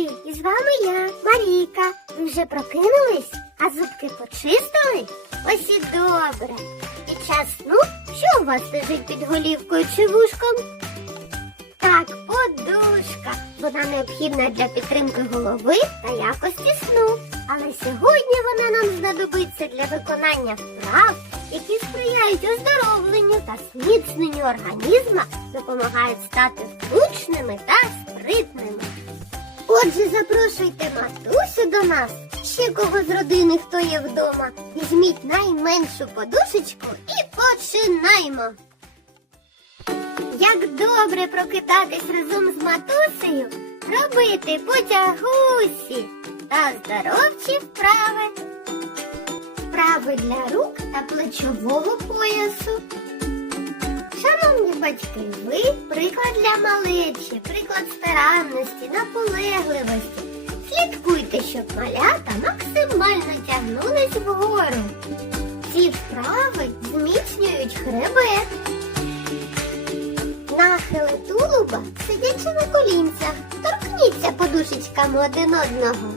друзі! І з вами я, Марійка. Ви вже прокинулись, а зубки почистили? Ось і добре. Під час сну що у вас лежить під голівкою чи вушком? Так, подушка. Вона необхідна для підтримки голови та якості сну. Але сьогодні вона нам знадобиться для виконання вправ, які сприяють оздоровленню та зміцненню організма, допомагають стати влучними та спритними. Отже, запрошуйте матусю до нас. Ще кого з родини, хто є вдома. Візьміть найменшу подушечку і починаймо. Як добре прокидатись разом з матусею, робити потягусі та здоровчі вправи. Вправи для рук та плечового поясу. Шановні батьки, ви приклад для малечі, приклад старанності, наполегливості. Слідкуйте, щоб малята максимально тягнулись вгору. Ці вправи зміцнюють хребет. Нахили тулуба, сидячи на колінцях, торкніться подушечками один одного.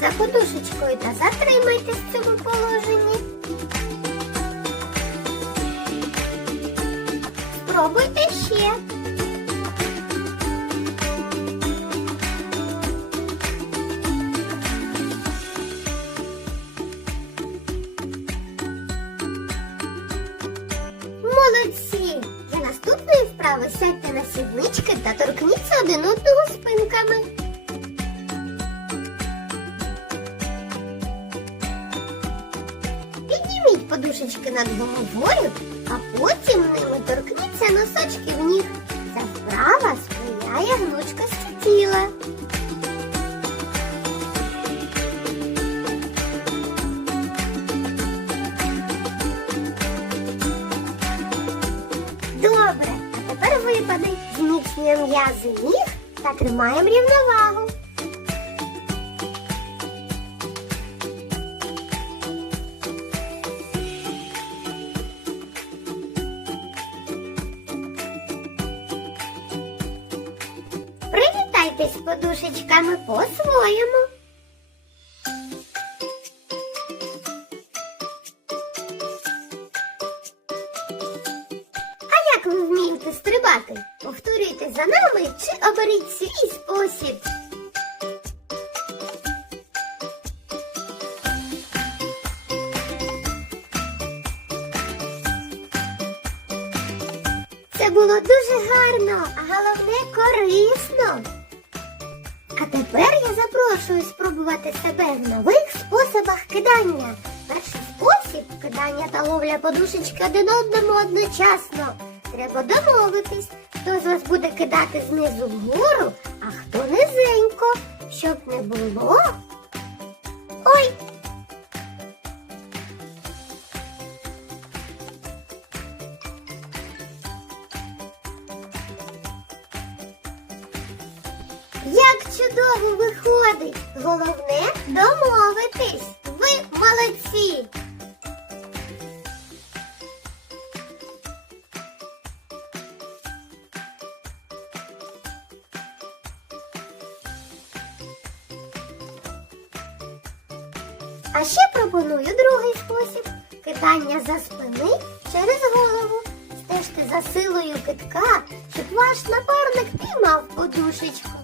За подушечкою та затримайтесь в цьому положенні. Спробуйте ще. Молодці! Для наступної вправи сядьте на сіднички та торкніться один одного спинками. Подушечки над головою, а потім ними торкніться носочків ніг. Ця вправа сприяє гнучкості тіла. Добре, а тепер випади. Зміцнюємо м'язи ніг та тримаємо рівновагу. З подушечками по-своєму. А як ви вмієте стрибати? Повторюйте за нами чи оберіть свій спосіб. Це було дуже гарно, а головне корисно. А тепер я запрошую спробувати себе в нових способах кидання. Перший спосіб кидання та ловля подушечки один одному одночасно. Треба домовитись, хто з вас буде кидати знизу вгору, а хто низенько, щоб не було. Чудово виходить! Головне домовитись. Ви молодці! А ще пропоную другий спосіб кидання за спини через голову. Стежте за силою китка, щоб ваш напарник піймав подушечку.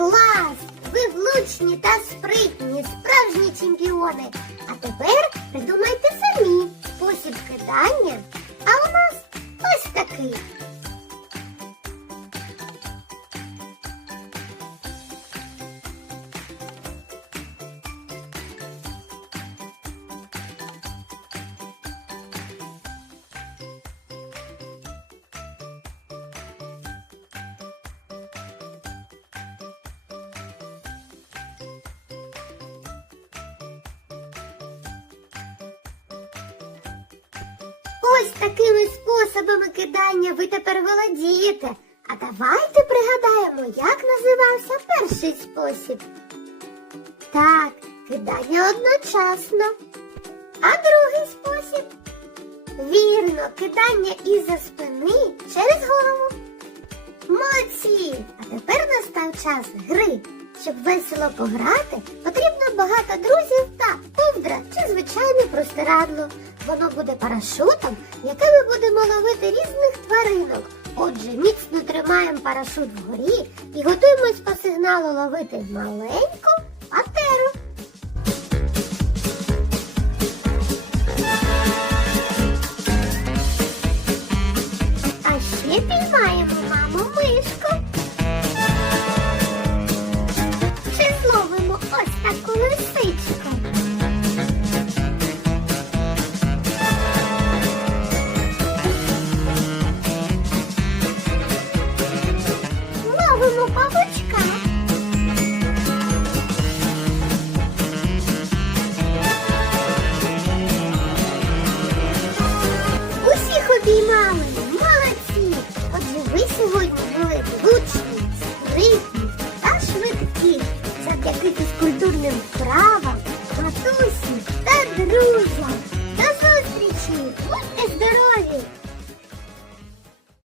Клас! Ви влучні та спритні, справжні чемпіони. А тепер придумайте самі спосіб кидання. А у нас ось такий. Ось такими способами кидання ви тепер володієте. А давайте пригадаємо, як називався перший спосіб. Так, кидання одночасно. А другий спосіб Вірно, кидання із-за спини через голову. Молодці! А тепер настав час гри. Щоб весело пограти, потрібно багато друзів та ковдра чи звичайне простирадло. Воно буде парашутом, яким ми будемо ловити різних тваринок. Отже, міцно тримаємо парашут вгорі і готуємось по сигналу ловити маленьку